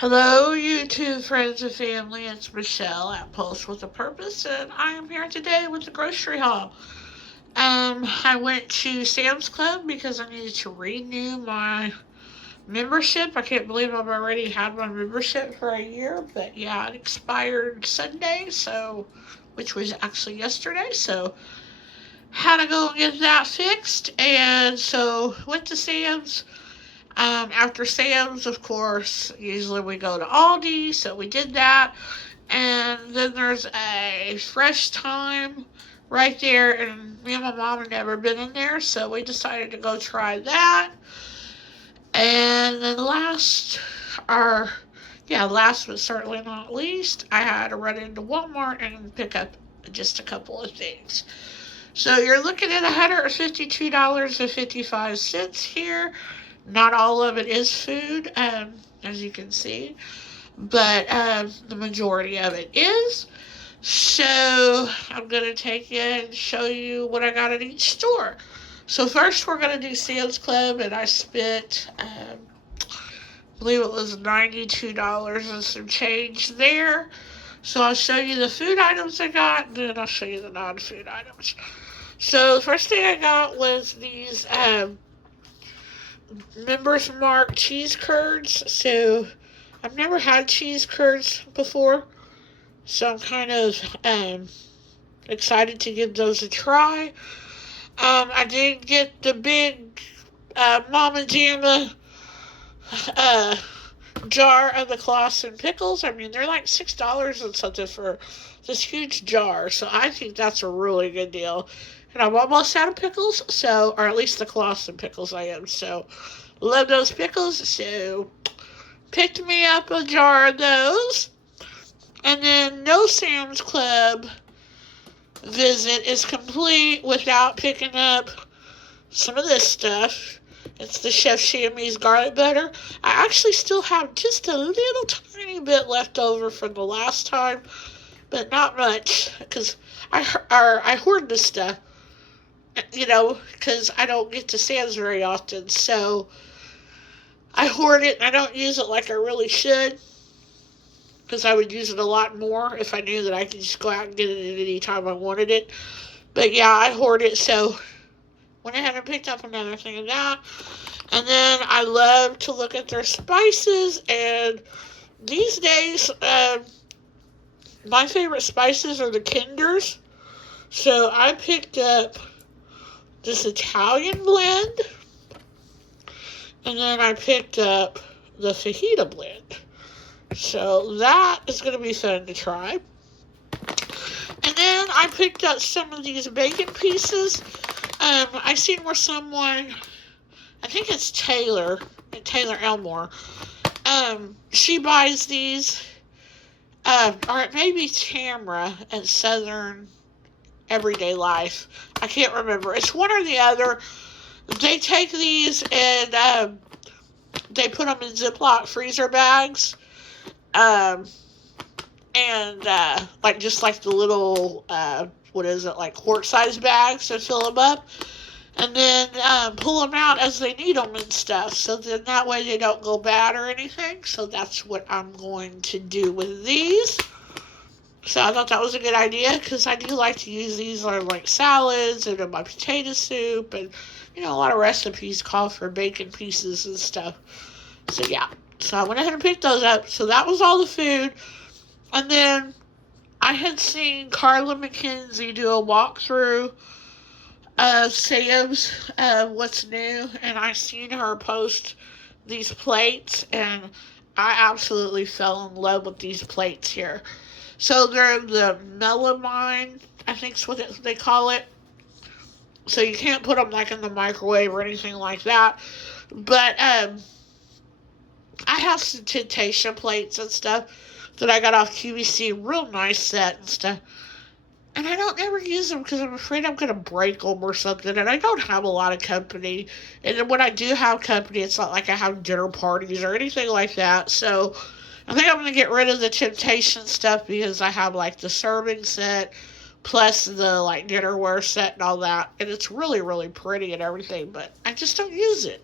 Hello, YouTube friends and family. It's Michelle at Pulse with a Purpose, and I am here today with the grocery haul. I went to Sam's Club because I needed to renew my membership. I can't believe I've already had my membership for a year, but yeah, it expired Sunday, which was actually yesterday, so had to go and get that fixed, and so went to Sam's. After Sam's, of course, usually we go to Aldi, so we did that. And then there's a fresh Thyme right there, and me and my mom had never been in there, so we decided to go try that. And then last but certainly not least, I had to run into Walmart and pick up just a couple of things. So you're looking at $152.55 here. Not all of it is food, as you can see, but the majority of it is. So I'm going to take you and show you what I got at each store. So first we're going to do Sam's Club, and I spent, I believe it was $92 and some change there. So I'll show you the food items I got, and then I'll show you the non-food items. So the first thing I got was these Members Mark cheese curds. So I've never had cheese curds before, so I'm kind of excited to give those a try. I did get the big Mama Jamma jar of the Clausen pickles. I mean, they're like $6 and something for this huge jar, so I think that's a really good deal. And I'm almost out of pickles, or at least the Clausen pickles I am, so love those pickles, so picked me up a jar of those. And then no Sam's Club visit is complete without picking up some of this stuff. It's the Chef Chamois garlic butter. I actually still have just a little tiny bit left over from the last time, but not much, because I hoard this stuff, because I don't get to Sam's very often, so I hoard it, and I don't use it like I really should, because I would use it a lot more if I knew that I could just go out and get it at any time I wanted it. But yeah, I hoard it, so went ahead and picked up another thing of that. And then I love to look at their spices, and these days, my favorite spices are the Kinders. So I picked up this Italian blend, and then I picked up the fajita blend. So that is going to be fun to try. And then I picked up some of these bacon pieces. I seen where someone, I think it's Taylor Elmore, she buys these, or it may be Tamara at Southern Everyday Life. I can't remember. It's one or the other. They take these and they put them in Ziploc freezer bags. Just like the little, like quart-sized bags to fill them up. And then pull them out as they need them and stuff. So then that way they don't go bad or anything. So that's what I'm going to do with these. So I thought that was a good idea, because I do like to use these on like salads and in my potato soup. And, a lot of recipes call for bacon pieces and stuff. So yeah. So I went ahead and picked those up. So that was all the food. And then I had seen Carla McKenzie do a walkthrough of Sam's What's New, and I seen her post these plates, and I absolutely fell in love with these plates here. So they're the melamine, I think is what they call it. So you can't put them like in the microwave or anything like that. But I have some Temptation plates and stuff that I got off QVC, real nice set and stuff. And I don't ever use them because I'm afraid I'm going to break them or something. And I don't have a lot of company. And then when I do have company, it's not like I have dinner parties or anything like that. So I think I'm going to get rid of the Temptation stuff, because I have like the serving set plus the like dinnerware set and all that. And it's really, really pretty and everything. But I just don't use it.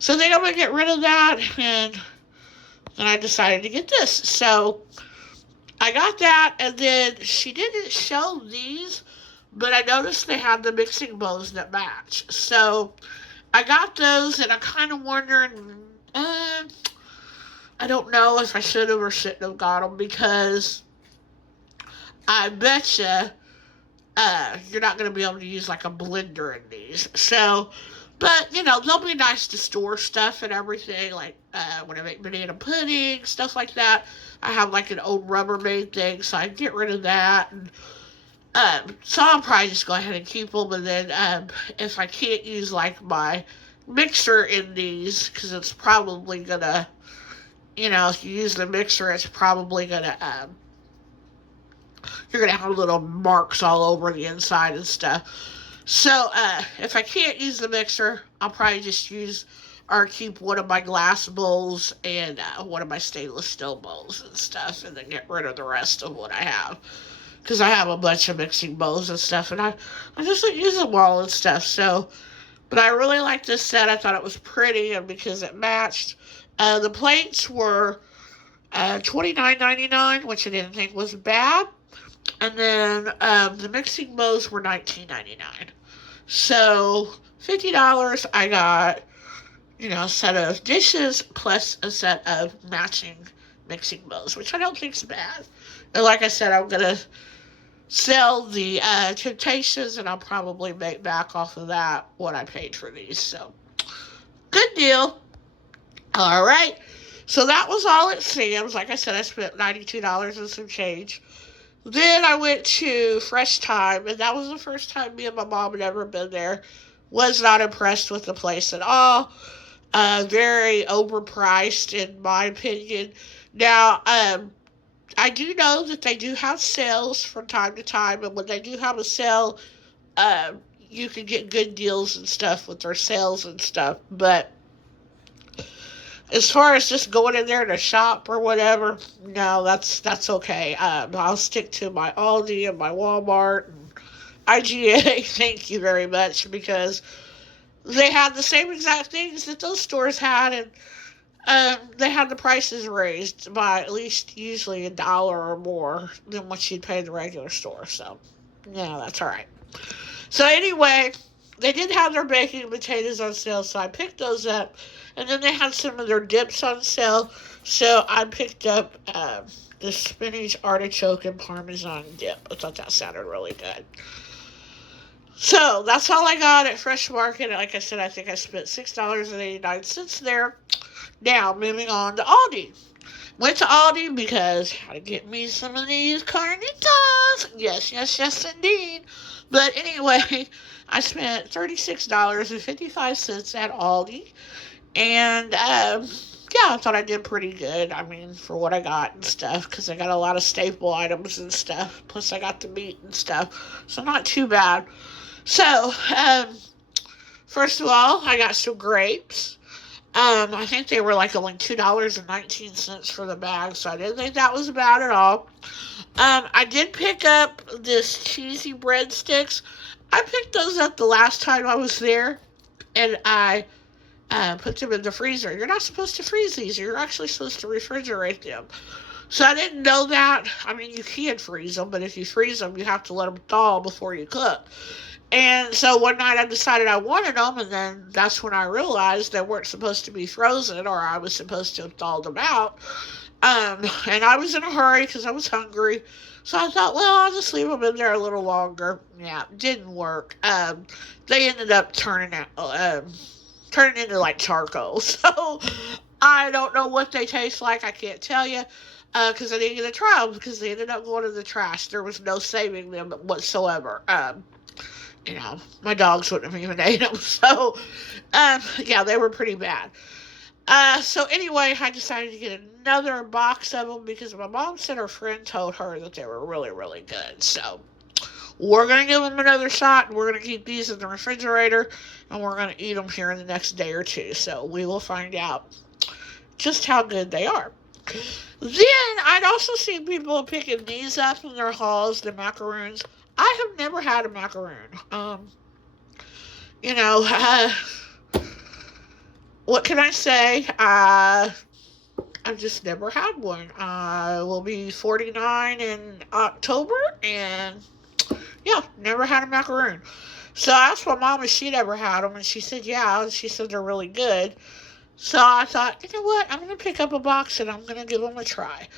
So I think I'm going to get rid of that and And I decided to get this. So I got that, and then she didn't show these, but I noticed they had the mixing bowls that match. So I got those, and I'm kind of wondering, uh, I don't know if I should have or shouldn't have got them because I betcha you're not going to be able to use like a blender in these. So, but they'll be nice to store stuff and everything. Like when I make banana pudding, stuff like that. I have like an old Rubbermaid thing, so I get rid of that. And so I'll probably just go ahead and keep them. And then if I can't use like my mixer in these, because it's probably gonna, if you use the mixer, it's probably gonna you're gonna have little marks all over the inside and stuff. So if I can't use the mixer, I'll probably just use or keep one of my glass bowls and one of my stainless steel bowls and stuff, and then get rid of the rest of what I have. Because I have a bunch of mixing bowls and stuff, and I just don't use them all and stuff. So, but I really like this set. I thought it was pretty, and because it matched. The plates were $29.99, which I didn't think was bad. And then the mixing bowls were $19.99. So $50 I got, a set of dishes plus a set of matching mixing bowls, which I don't think is bad. And like I said, I'm gonna sell the Temptations, and I'll probably make back off of that what I paid for these. So good deal. All right. So that was all at Sam's. Like I said, I spent $92 and some change. Then I went to Fresh Thyme, and that was the first time me and my mom had ever been there. Was not impressed with the place at all. Very overpriced, in my opinion. Now, I do know that they do have sales from time to time, and when they do have a sale, you can get good deals and stuff with their sales and stuff. But as far as just going in there to shop or whatever, no, that's okay. I'll stick to my Aldi and my Walmart and IGA. Thank you very much, because they had the same exact things that those stores had, and they had the prices raised by at least usually $1 or more than what you'd pay in the regular store. So, yeah, that's all right. So anyway, they did have their baking potatoes on sale, so I picked those up. And then they had some of their dips on sale, so I picked up the spinach, artichoke, and parmesan dip. I thought that sounded really good. So that's all I got at Fresh Market. Like I said, I think I spent $6.89 there. Now, moving on to Aldi. Went to Aldi because I had to get me some of these carnitas. Yes, yes, yes, indeed. But anyway, I spent $36.55 at Aldi. And, yeah, I thought I did pretty good. I mean, for what I got and stuff, because I got a lot of staple items and stuff. Plus, I got the meat and stuff. So, not too bad. So, first of all, I got some grapes. I think they were like only $2.19 for the bag, so I didn't think that was bad at all. I did pick up this cheesy breadsticks. I picked those up the last time I was there, and I put them in the freezer. You're not supposed to freeze these. You're actually supposed to refrigerate them. So I didn't know that. I mean, you can freeze them, but if you freeze them, you have to let them thaw before you cook. And so one night I decided I wanted them, and then that's when I realized they weren't supposed to be frozen, or I was supposed to have thawed them out. And I was in a hurry because I was hungry. So I thought, well, I'll just leave them in there a little longer. Yeah, didn't work. They ended up turning into like charcoal. So I don't know what they taste like. I can't tell you because I didn't get to try them because they ended up going in the trash. There was no saving them whatsoever. My dogs wouldn't have even ate them. So, yeah, they were pretty bad. So anyway, I decided to get another box of them because my mom said her friend told her that they were really, really good. So we're going to give them another shot, and we're going to keep these in the refrigerator, and we're going to eat them here in the next day or two. So we will find out just how good they are. Then I'd also seen people picking these up in their hauls, the macaroons. I have never had a macaroon. What can I say? I've just never had one. I will be 49 in October, and yeah, never had a macaroon. So I asked my mom if she'd ever had them, and she said yeah, and she said they're really good. So I thought, you know what, I'm going to pick up a box and I'm going to give them a try.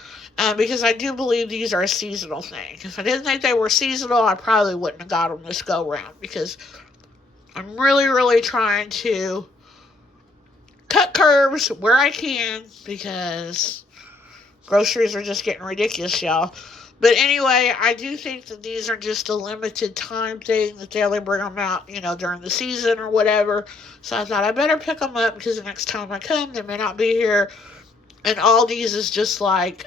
Because I do believe these are a seasonal thing. If I didn't think they were seasonal, I probably wouldn't have got them this go round, because I'm really, really trying to cut curves where I can, because groceries are just getting ridiculous, y'all. But anyway, I do think that these are just a limited time thing, that they only bring them out, during the season or whatever. So I thought I better pick them up, because the next time I come, they may not be here. And Aldi's is just like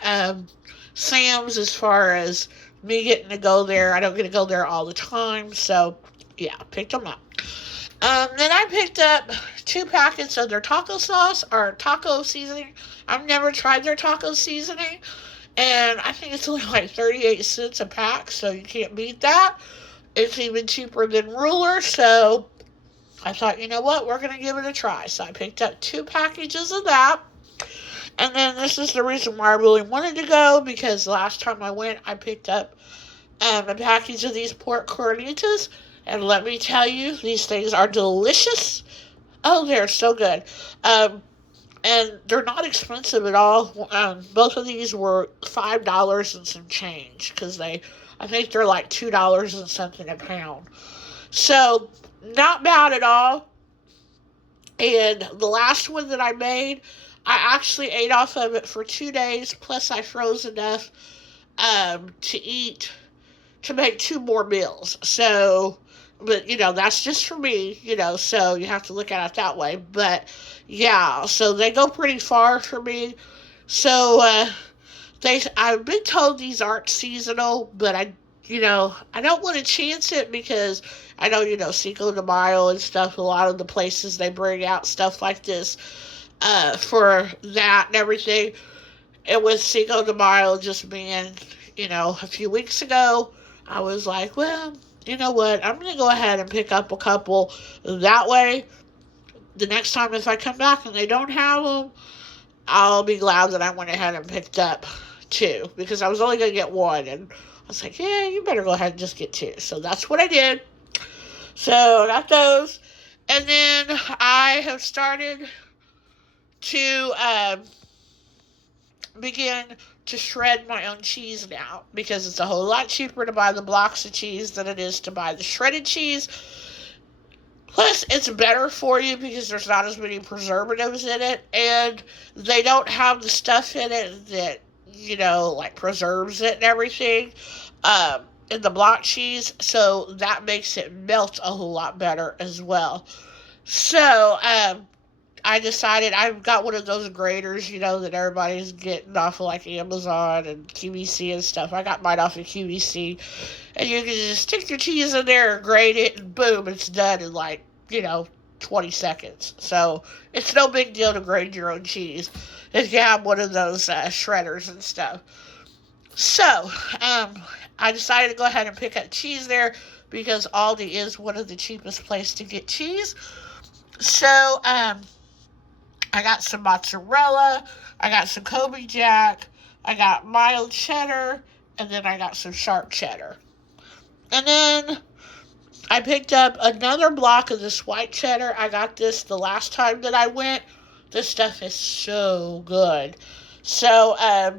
Sam's as far as me getting to go there. I don't get to go there all the time. So, yeah, picked them up. Then I picked up 2 packets of their taco sauce, or taco seasoning. I've never tried their taco seasoning, and I think it's only like 38 cents a pack, so you can't beat that. It's even cheaper than Ruler, so I thought, you know what, we're going to give it a try. So I picked up 2 packages of that. And then this is the reason why I really wanted to go, because last time I went, I picked up a package of these pork carnitas. And let me tell you, these things are delicious. Oh, they're so good. And they're not expensive at all. Both of these were $5 and some change, because I think they're like $2 and something a pound. So, not bad at all. And the last one that I made, I actually ate off of it for 2 days, plus I froze enough to make 2 more meals. So, but, that's just for me, so you have to look at it that way. But, yeah, so they go pretty far for me. So, I've been told these aren't seasonal, but I don't want to chance it, because I know, Cinco de Mayo and stuff, a lot of the places they bring out stuff like this for that and everything. And with Cinco de Mayo just being, a few weeks ago, I was like, well, you know what, I'm going to go ahead and pick up a couple. That way, the next time if I come back and they don't have them, I'll be glad that I went ahead and picked up 2, because I was only going to get 1, and I was like, yeah, you better go ahead and just get 2. So that's what I did. So I got those. And then I have started to begin to shred my own cheese now, because it's a whole lot cheaper to buy the blocks of cheese than it is to buy the shredded cheese. Plus, it's better for you, because there's not as many preservatives in it, and they don't have the stuff in it that, like preserves it and everything, in the block cheese, so that makes it melt a whole lot better as well. So, I decided, I've got one of those graters, that everybody's getting off of like Amazon and QVC and stuff. I got mine off of QVC, and you can just stick your cheese in there and grate it, and boom, it's done in like, 20 seconds. So it's no big deal to grate your own cheese if you have one of those shredders and stuff. So, I decided to go ahead and pick up cheese there, because Aldi is one of the cheapest places to get cheese. So, I got some mozzarella, I got some Kobe Jack, I got mild cheddar, and then I got some sharp cheddar. And then I picked up another block of this white cheddar. I got this the last time that I went. This stuff is so good. So, I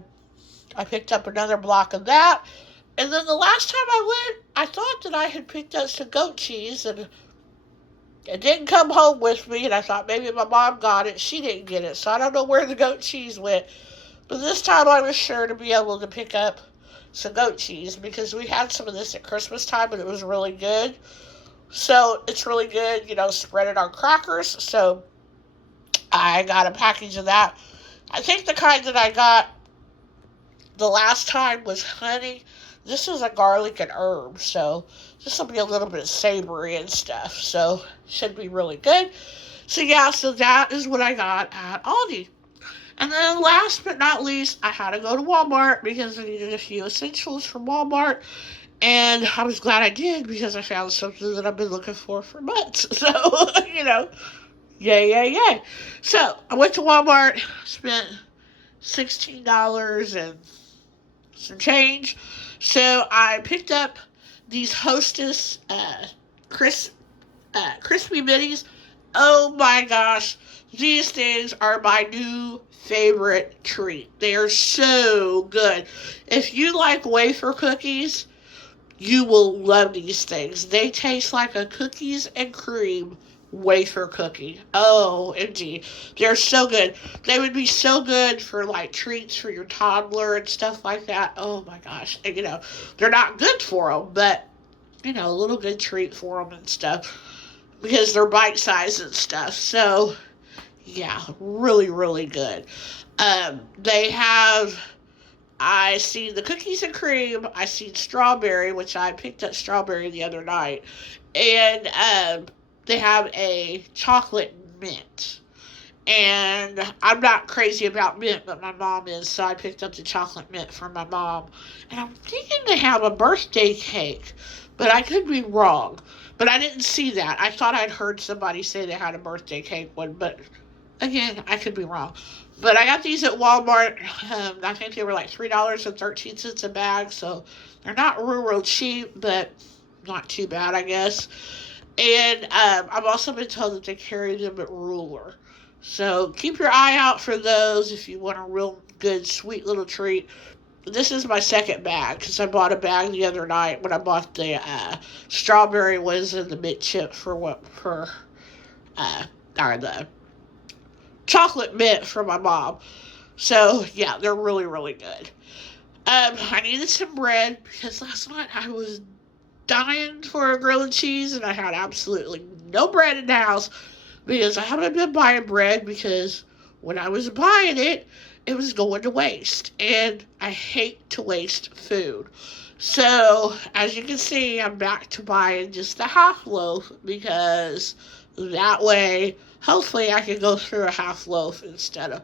picked up another block of that. And then the last time I went, I thought that I had picked up some goat cheese, and it didn't come home with me, and I thought maybe my mom got it. She didn't get it, so I don't know where the goat cheese went. But this time I was sure to be able to pick up some goat cheese, because we had some of this at Christmas time, and it was really good. So it's really good, spread it on crackers. So I got a package of that. I think the kind that I got the last time was honey. This is a garlic and herb, so this will be a little bit savory and stuff, so should be really good. So yeah, so that is what I got at Aldi. And then last but not least, I had to go to Walmart, because I needed a few essentials from Walmart, and I was glad I did, because I found something that I've been looking for months. So, yay. So I went to Walmart, spent $16 and some change. So I picked up these Hostess crisp, crispy minis. Oh my gosh, these things are my new favorite treat. They are so good. If you like wafer cookies, you will love these things. They taste like a cookies and cream wafer cookie. Oh, indeed. They're so good. They would be so good for like treats for your toddler and stuff like that. Oh my gosh. And, they're not good for them, but, a little good treat for them and stuff because they're bite sized and stuff. So, yeah, really, really good. They have I seen the cookies and cream. I seen strawberry, which I picked up strawberry the other night, and they have a chocolate mint. And I'm not crazy about mint, but my mom is, so I picked up the chocolate mint for my mom. And I'm thinking they have a birthday cake, but I could be wrong. But I didn't see that. I thought I'd heard somebody say they had a birthday cake one, but again, I could be wrong. But I got these at Walmart. I think they were like $3.13 a bag, so they're not real cheap, but not too bad, I guess. And I've also been told that they carry them at Ruler. So keep your eye out for those if you want a real good, sweet little treat. This is my second bag because I bought a bag the other night when I bought the strawberry ones and the mint chip or the chocolate mint for my mom. So, yeah, they're really, really good. I needed some bread because last night I was dying for a grilled cheese and I had absolutely no bread in the house because I haven't been buying bread because when I was buying it, it was going to waste. And I hate to waste food. So, as you can see, I'm back to buying just a half loaf because that way, hopefully, I can go through a half loaf instead of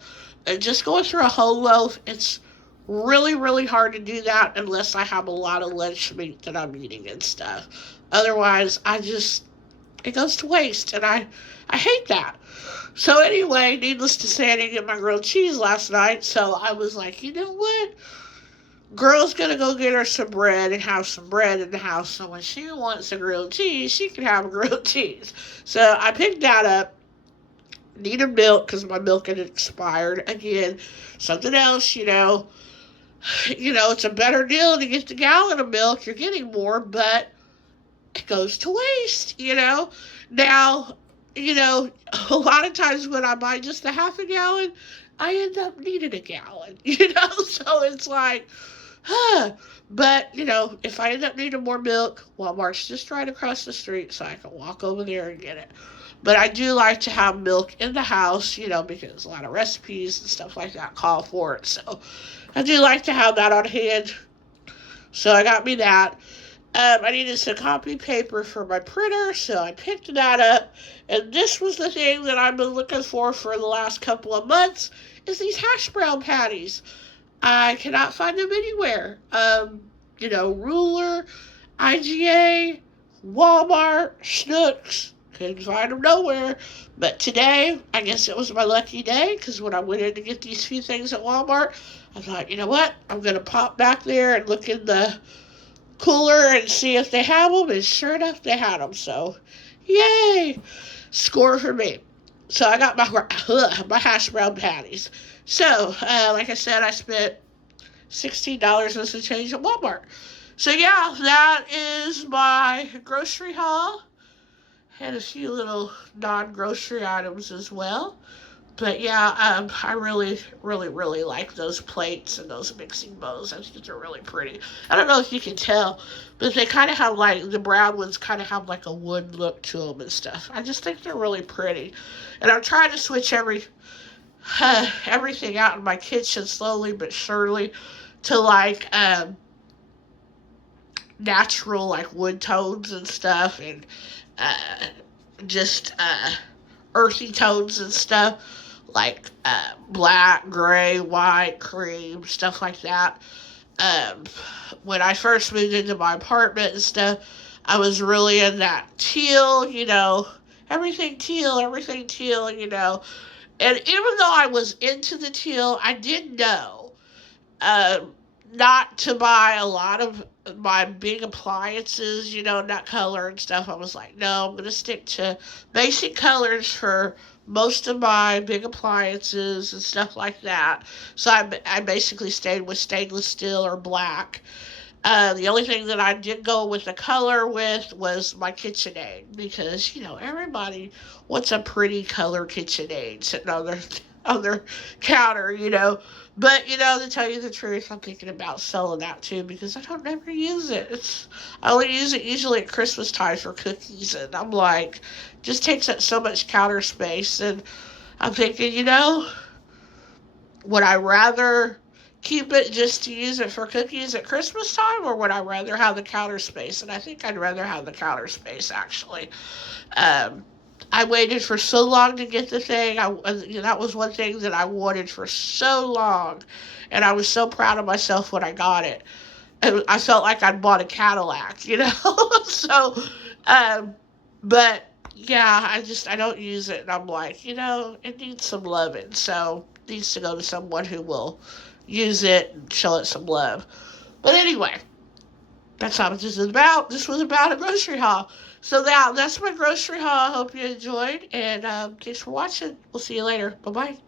just going through a whole loaf. It's really, really hard to do that unless I have a lot of lunch meat that I'm eating and stuff. Otherwise, it goes to waste, and I hate that. So anyway, needless to say, I didn't get my grilled cheese last night, so I was like, you know what? Girl's gonna go get her some bread and have some bread in the house, so when she wants a grilled cheese, she can have a grilled cheese. So I picked that up. Needed milk because my milk had expired. Again, something else, it's a better deal to get the gallon of milk. You're getting more, but it goes to waste, Now, a lot of times when I buy just a half a gallon, I end up needing a gallon, So it's like, But, if I end up needing more milk, Walmart's just right across the street, so I can walk over there and get it. But I do like to have milk in the house, because a lot of recipes and stuff like that call for it. So I do like to have that on hand. So I got me that. I needed some copy paper for my printer, so I picked that up. And this was the thing that I've been looking for the last couple of months, is these hash brown patties. I cannot find them anywhere. Ruler, IGA, Walmart, Schnucks. Couldn't find them nowhere. But today, I guess it was my lucky day, because when I went in to get these few things at Walmart, I thought, you know what? I'm going to pop back there and look in the cooler and see if they have them. And sure enough, they had them. So, yay! Score for me. So I got my hash brown patties. So, like I said, I spent $16 and some change at Walmart. So yeah, that is my grocery haul. Had a few little non-grocery items as well. But yeah, I really, really, really like those plates and those mixing bowls. I think they're really pretty. I don't know if you can tell, but they kind of have the brown ones kind of have a wood look to them and stuff. I just think they're really pretty. And I'm trying to switch everything out in my kitchen slowly but surely to natural wood tones and stuff, and just earthy tones and stuff, black, gray, white, cream, stuff like that. When I first moved into my apartment and stuff, I was really in that teal, everything teal, And even though I was into the teal, I did know uh, not to buy a lot of my big appliances, that color and stuff. I was like, no, I'm going to stick to basic colors for most of my big appliances and stuff like that. So I basically stayed with stainless steel or black. The only thing that I did go with the color with was my KitchenAid because everybody wants a pretty color KitchenAid sitting on their counter. But to tell you the truth, I'm thinking about selling that too because I don't ever use it. I only use it usually at Christmas time for cookies, and I'm like, just takes up so much counter space, and I'm thinking, would I rather keep it just to use it for cookies at Christmas time, or would I rather have the counter space? And I think I'd rather have the counter space, actually. Um, I waited for so long to get the thing. That was one thing that I wanted for so long, and I was so proud of myself when I got it. And I felt like I'd bought a Cadillac. So, um, but yeah, I don't use it, and I'm like, it needs some loving, so it needs to go to someone who will use it and show it some love. But anyway, that's not what this is about. This was about a grocery haul. So that's my grocery haul. I hope you enjoyed, and thanks for watching. We'll see you later. Bye bye.